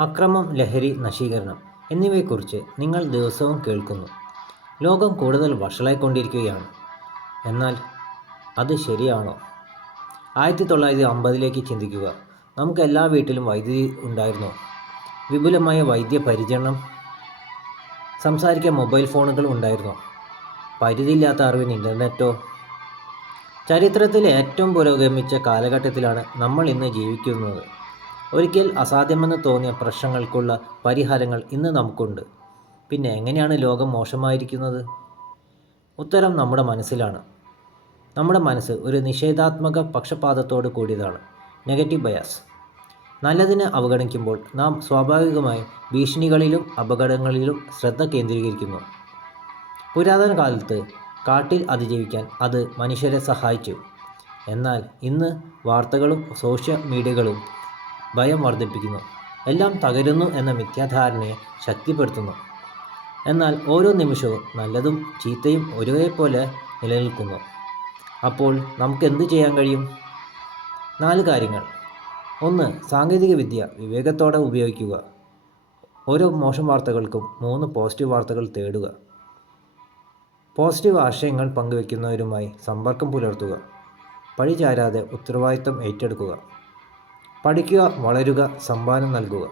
അക്രമം, ലഹരി, നശീകരണം എന്നിവയെക്കുറിച്ച് നിങ്ങൾ ദിവസവും കേൾക്കുന്നു. ലോകം കൂടുതൽ വഷളായിക്കൊണ്ടിരിക്കുകയാണ്. എന്നാൽ അത് ശരിയാണോ? 1950 ചിന്തിക്കുക. നമുക്ക് എല്ലാ വീട്ടിലും വൈദ്യുതി ഉണ്ടായിരുന്നോ? വിപുലമായ വൈദ്യപരിചരണം, സംസാരിക്കാൻ മൊബൈൽ ഫോണുകൾ ഉണ്ടായിരുന്നോ? പരിധിയില്ലാത്ത അറിവിന് ഇൻ്റർനെറ്റോ? ചരിത്രത്തിലെ ഏറ്റവും പുരോഗമിച്ച കാലഘട്ടത്തിലാണ് നമ്മൾ ഇന്ന് ജീവിക്കുന്നത്. ഒരിക്കൽ അസാധ്യമെന്ന് തോന്നിയ പ്രശ്നങ്ങൾക്കുള്ള പരിഹാരങ്ങൾ ഇന്ന് നമുക്കുണ്ട്. പിന്നെ എങ്ങനെയാണ് ലോകം മോശമായിരിക്കുന്നത്? ഉത്തരം നമ്മുടെ മനസ്സിലാണ്. നമ്മുടെ മനസ്സ് ഒരു നിഷേധാത്മക പക്ഷപാതത്തോട് കൂടിയതാണ്, നെഗറ്റീവ് ബയാസ്. നല്ലതിനെ അവഗണിക്കുമ്പോൾ നാം സ്വാഭാവികമായും ഭീഷണികളിലും അപകടങ്ങളിലും ശ്രദ്ധ കേന്ദ്രീകരിക്കുന്നു. പുരാതന കാലത്ത് കാട്ടിൽ അതിജീവിക്കാൻ അത് മനുഷ്യരെ സഹായിച്ചു. എന്നാൽ ഇന്ന് വാർത്തകളും സോഷ്യൽ മീഡിയകളും ഭയം വർദ്ധിപ്പിക്കുന്നു. എല്ലാം തകരുന്നു എന്ന മിഥ്യാധാരണയെ ശക്തിപ്പെടുത്തുന്നു. എന്നാൽ ഓരോ നിമിഷവും നല്ലതും ചീത്തയും ഒരേപോലെ നിലനിൽക്കുന്നു. അപ്പോൾ നമുക്ക് എന്ത് ചെയ്യാൻ കഴിയും? 4 കാര്യങ്ങൾ. 1. സാങ്കേതിക വിദ്യ വിവേകത്തോടെ ഉപയോഗിക്കുക. ഓരോ മോശം വാർത്തകൾക്കും 3 പോസിറ്റീവ് വാർത്തകൾ തേടുക. പോസിറ്റീവ് ആശയങ്ങൾ പങ്കുവയ്ക്കുന്നവരുമായി സമ്പർക്കം പുലർത്തുക. പഴിചാരാതെ ഉത്തരവാദിത്തം ഏറ്റെടുക്കുക. പഠിക്കുക, വളരുക, സംഭാവന നൽകുക.